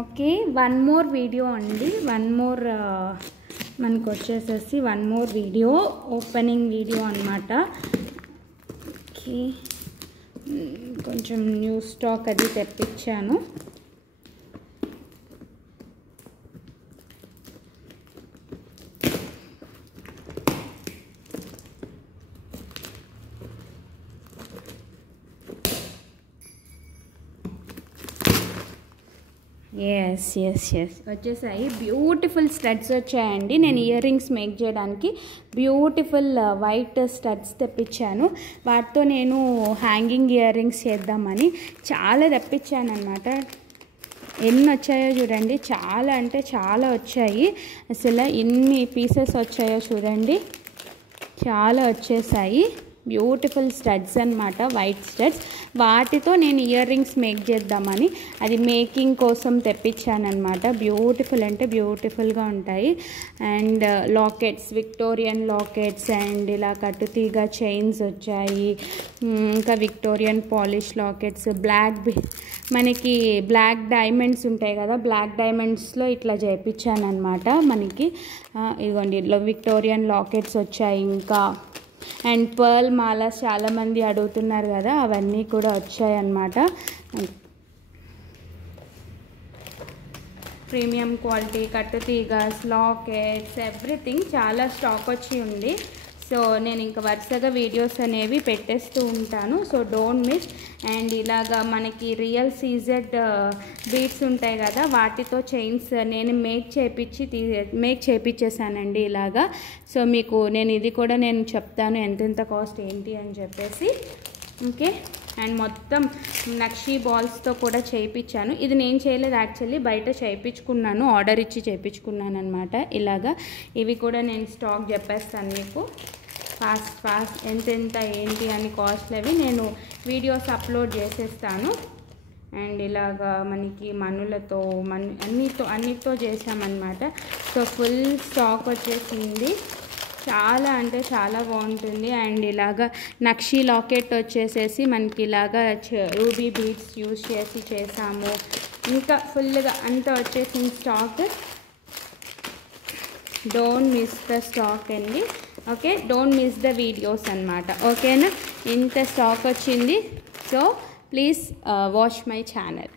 Okay, one more video అండి. మనకు వచ్చేసేసి one more video, opening video అన్నమాట. ఓకే, కొంచెం న్యూ స్టాక్ అది తెప్పించాను. ఎస్ వచ్చేసాయి. బ్యూటిఫుల్ స్టడ్స్ వచ్చాయండి. నేను ఇయర్ రింగ్స్ మేక్ చేయడానికి బ్యూటిఫుల్ వైట్ స్టడ్స్ తెప్పించాను. వాటితో నేను హ్యాంగింగ్ ఇయర్ రింగ్స్ చేద్దామని చాలా తెప్పించాను అనమాట. ఎన్ని వచ్చాయో చూడండి, చాలా అంటే చాలా వచ్చాయి. అసలు ఎన్ని పీసెస్ వచ్చాయో చూడండి, చాలా వచ్చేసాయి. బ్యూటిఫుల్ స్టడ్స్ అన్నమాట, వైట్ స్టడ్స్. వాటితో నేను ఇయర్ రింగ్స్ మేక్ చేద్దామని అది మేకింగ్ కోసం తెప్పించానమాట. బ్యూటిఫుల్ అంటే బ్యూటిఫుల్గా ఉంటాయి. And lockets, Victorian lockets and ఇలా కట్టుతీగ చైన్స్ వచ్చాయి. ఇంకా విక్టోరియన్ పాలిష్ లాకెట్స్, మనకి బ్లాక్ డైమండ్స్ ఉంటాయి కదా, బ్లాక్ డైమండ్స్లో ఇట్లా చేయించానమాట. మనకి ఇదిగోండి విక్టోరియన్ లాకెట్స్ వచ్చాయి. ఇంకా అండ్ పర్ల్ మాలాస్ చాలామంది అడుగుతున్నారు కదా, అవన్నీ కూడా వచ్చాయన్నమాట. ప్రీమియం క్వాలిటీ కట్టుతీగస్, లాకెట్స్, ఎవ్రీథింగ్ చాలా స్టాక్ వచ్చి ఉంది. సో నేను ఇంకా వరుసగా వీడియోస్ అనేవి పెట్టేస్తూ ఉంటాను. So don't miss. అండ్ ఇలాగా మనకి రియల్ సీజెడ్ బీడ్స్ ఉంటాయి కదా, వాటితో చైన్స్ నేను మేక్ చేయించేసానండి ఇలాగా. సో మీకు ఇది కూడా నేను చెప్తాను ఎంతెంత కాస్ట్ ఏంటి అని చెప్పేసి. ఓకే, అండ్ మొత్తం నక్షీ బాల్స్తో కూడా చేయించాను. ఇది నేను చేయలేదు, యాక్చువల్లీ బయట చేయించుకున్నాను, ఆర్డర్ ఇచ్చి చేయించుకున్నాను అనమాట. ఇలాగా ఇవి కూడా నేను స్టాక్ చెప్పేస్తాను మీకు ఫాస్ట్ ఎంతెంత ఏంటి అని కాస్ట్లు అవి నేను వీడియోస్ అప్లోడ్ చేసేస్తాను. అండ్ ఇలాగా మనకి మనులతో అన్నిటితో చేసామన్నమాట. సో ఫుల్ స్టాక్ వచ్చేసింది. చాలా అంటే చాలా బాగుంటుంది. అండ్ ఇలాగా నక్షీ లాకెట్ వచ్చేసేసి మనకి ఇలాగా రూబీ బీడ్స్ యూజ్ చేసి చేసాము. ఇంకా ఫుల్గా అంతా వచ్చేసిన stock. Don't miss the stock అండి. Okay, don't miss the videos అన్నమాట. ఓకేనా, ఇంత స్టాక్ వచ్చింది. So please watch my channel.